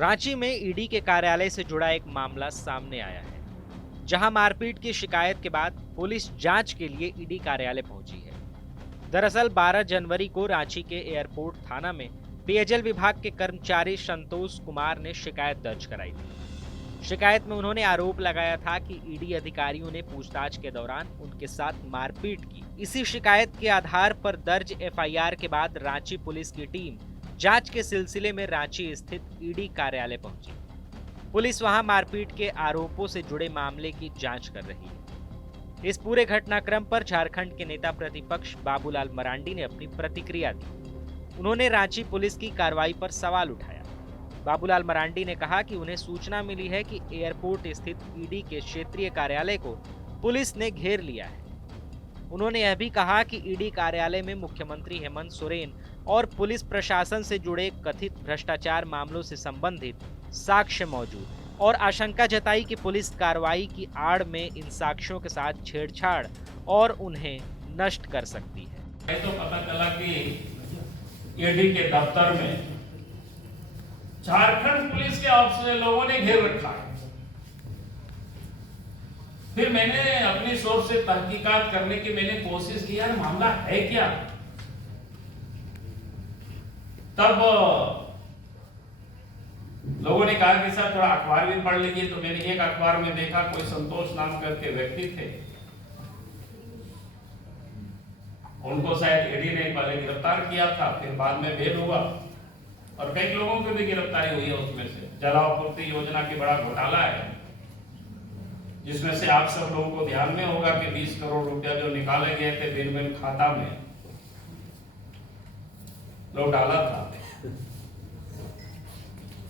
रांची में ईडी के कार्यालय से जुड़ा एक मामला सामने आया है, जहां मारपीट की शिकायत के बाद पुलिस जांच के लिए ईडी कार्यालय पहुंची है। दरअसल 12 जनवरी को रांची के एयरपोर्ट थाना में पेयजल विभाग के कर्मचारी संतोष कुमार ने शिकायत दर्ज कराई थी। शिकायत में उन्होंने आरोप लगाया था कि ईडी अधिकारियों ने पूछताछ के दौरान उनके साथ मारपीट की। इसी शिकायत के आधार पर दर्ज एफआईआर के बाद रांची पुलिस की टीम जांच के सिलसिले में रांची स्थित ईडी कार्यालय पहुंची। पुलिस वहां मारपीट के आरोपों से जुड़े मामले की जांच कर रही है। इस पूरे घटनाक्रम पर झारखंड के नेता प्रतिपक्ष बाबूलाल मरांडी ने अपनी प्रतिक्रिया दी। उन्होंने रांची पुलिस की कार्रवाई पर सवाल उठाया। बाबूलाल मरांडी ने कहा कि उन्हें सूचना मिली है कि एयरपोर्ट स्थित ईडी के क्षेत्रीय कार्यालय को पुलिस ने घेर लिया है। उन्होंने यह भी कहा कि ईडी कार्यालय में मुख्यमंत्री हेमंत सोरेन और पुलिस प्रशासन से जुड़े कथित भ्रष्टाचार मामलों से संबंधित साक्ष्य मौजूद और आशंका जताई कि पुलिस कार्रवाई की आड़ में इन साक्ष्यों के साथ छेड़छाड़ और उन्हें नष्ट कर सकती है। तो पता चला कि ईडी के दफ्तर में झारखंड पुलिस के ऑफिसर लोगों ने घेर रखा है। फिर मैंने अपनी सोच से तहकीकात करने की मैंने कोशिश की, यार मामला है क्या। तब लोगों ने कहा कि सर थोड़ा अखबार भी पढ़ लीजिए। तो मैंने एक अखबार में देखा कोई संतोष नाम करके व्यक्ति थे, उनको शायद ईडी ने पहले गिरफ्तार किया था, फिर बाद में बेल हुआ और कई लोगों की भी गिरफ्तारी हुई है। उसमें से जलापूर्ति योजना की बड़ा घोटाला है, जिसमें से आप सब लोगों को ध्यान में होगा कि 20 करोड़ रुपया जो निकाले गए थे भिन्न खाता में लोग डाला था,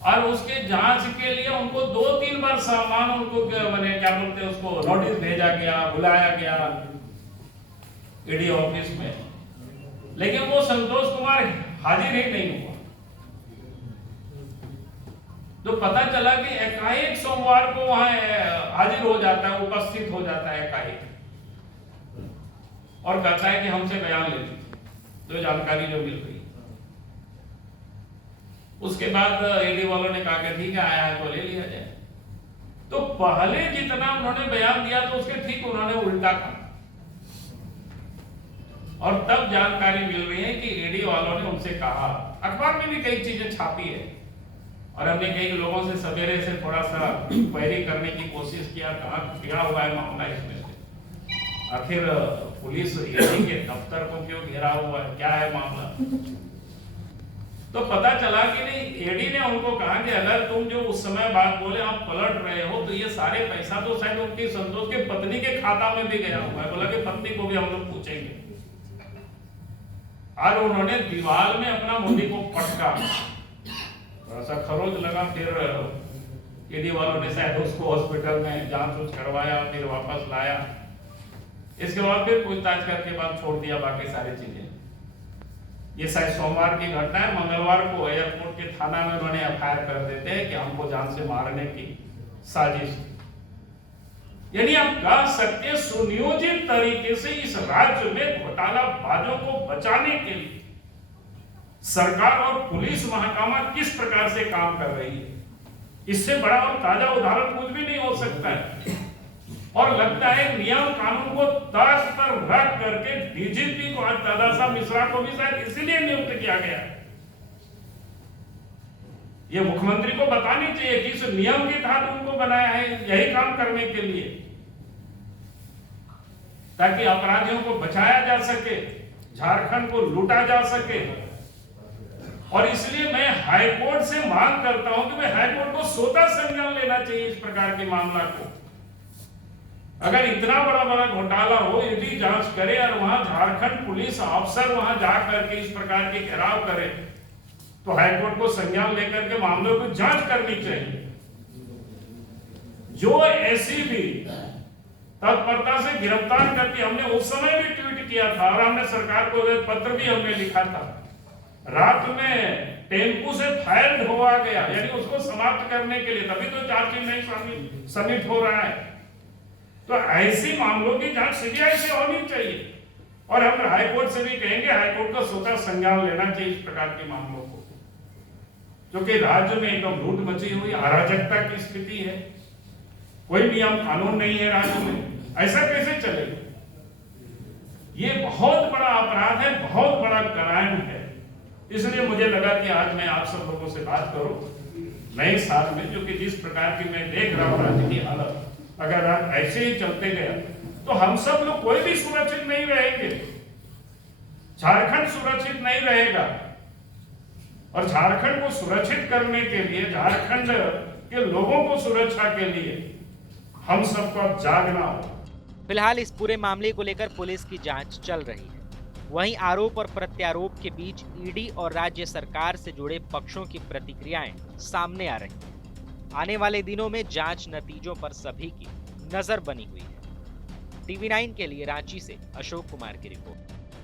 और उसके जांच के लिए उनको 2-3 बार सामान उनको मैंने क्या बोलते हैं उसको नोटिस भेजा गया, बुलाया गया ईडी ऑफिस में, लेकिन वो संतोष कुमार हाजिर ही नहीं हुआ। तो पता चला कि एकाएक सोमवार को वहां हाजिर हो जाता है, उपस्थित हो जाता है एकाएक, और कहता है कि हमसे बयान ले लीजिए, जो जानकारी जो मिल रही। उसके बाद ईडी वालों ने कहा कि ठीक है आया है तो ले लिया जाए। तो पहले जितना उन्होंने बयान दिया तो उसके ठीक उन्होंने उल्टा कहा, और तब जानकारी मिल रही है कि ईडी वालों ने उनसे कहा, अखबार में भी कई चीजें छापी है और हमने कई लोगों से सवेरे से थोड़ा सा क्वेरी करने की कोशिश किया, कहाँ क्या हुआ है मामला इसमें से, आखिर पुलिस ईडी के दफ्तर को क्यों घेरा हुआ है, क्या है मामला। तो पता चला कि नहीं, ईडी ने उनको कहा कि अगर तुम जो उस समय बात बोले आप पलट रहे हो तो ये सारे पैसा तो शायद उनकी संतोष के पत्नी के खाता में भी गया हुआ है। बोला कि पत्नी को भी हम लोग पूछेंगे, और उन्होंने दीवार में अपना मुंडी को पटका, थोड़ा सा खरोच लगा। फिर ईडी वालों ने शायद उसको हॉस्पिटल में जांच करवाया, फिर वापस लाया। इसके बाद फिर पूछताछ करके बाद छोड़ दिया बाकी सारी चीजें। ये शायद सोमवार की घटना है। मंगलवार को एयरपोर्ट के थाना में उन्होंने एफआईआर कर देते हैं कि हमको जान से मारने की साजिश। यानी आप कह सकते सुनियोजित तरीके से इस राज्य में घोटालाबाजों को बचाने के लिए सरकार और पुलिस महकमा किस प्रकार से काम कर रही है, इससे बड़ा और ताजा उदाहरण कुछ भी नहीं हो सकता है। और लगता है नियम कानून को तर्ज पर रख करके डीजीपी को आज दादासा मिश्रा को भी शायद इसीलिए नियुक्त किया गया है। ये मुख्यमंत्री को बतानी चाहिए कि इस नियम के तहत उनको बनाया है यही काम करने के लिए, ताकि अपराधियों को बचाया जा सके, झारखंड को लूटा जा सके। और इसलिए मैं हाईकोर्ट से मांग करता हूं कि हाईकोर्ट को स्वतः संज्ञान लेना चाहिए इस प्रकार के मामला को। अगर इतना बड़ा बड़ा घोटाला हो, ईडी जांच करे और वहां झारखंड पुलिस अफसर वहां जाकर के इस प्रकार के घेराव करे, तो हाईकोर्ट को संज्ञान लेकर के मामलों की जांच करनी चाहिए। जो ऐसी भी तत्परता से गिरफ्तार करके, हमने उस समय भी ट्वीट किया था और हमने सरकार को पत्र भी हमने लिखा था, रात में टेम्पू से फायर हुआ गया, यानी उसको समाप्त करने के लिए, तभी तो चार्जशीट नहीं सबमिट हो रहा है। तो ऐसी मामलों की जांच सीबीआई से होनी चाहिए, और हम हाईकोर्ट से भी कहेंगे हाईकोर्ट को स्वतः संज्ञान लेना चाहिए इस प्रकार के मामलों को। क्योंकि राज्य में एकदम लूट मची हुई अराजकता की स्थिति है, कोई नियम कानून नहीं है राज्य में, ऐसा कैसे चलेगा? ये बहुत बड़ा अपराध है, बहुत बड़ा क्राइम है। इसलिए मुझे लगा कि आज मैं आप सब लोगों से बात करूं नए साल में, क्योंकि जिस प्रकार की मैं देख रहा हूं राज्य की हालत, अगर आज ऐसे ही चलते गया तो हम सब लोग कोई भी सुरक्षित नहीं रहेंगे, झारखंड सुरक्षित नहीं रहेगा। और झारखंड को सुरक्षित करने के लिए, झारखंड के लोगों को सुरक्षा के लिए हम सबको अब जागना होगा। फिलहाल इस पूरे मामले को लेकर पुलिस की जांच चल रही है। वहीं आरोप और प्रत्यारोप के बीच ईडी और राज्य सरकार से जुड़े पक्षों की प्रतिक्रियाएं सामने आ रही हैं। आने वाले दिनों में जांच नतीजों पर सभी की नजर बनी हुई है। TV9 के लिए रांची से अशोक कुमार की रिपोर्ट।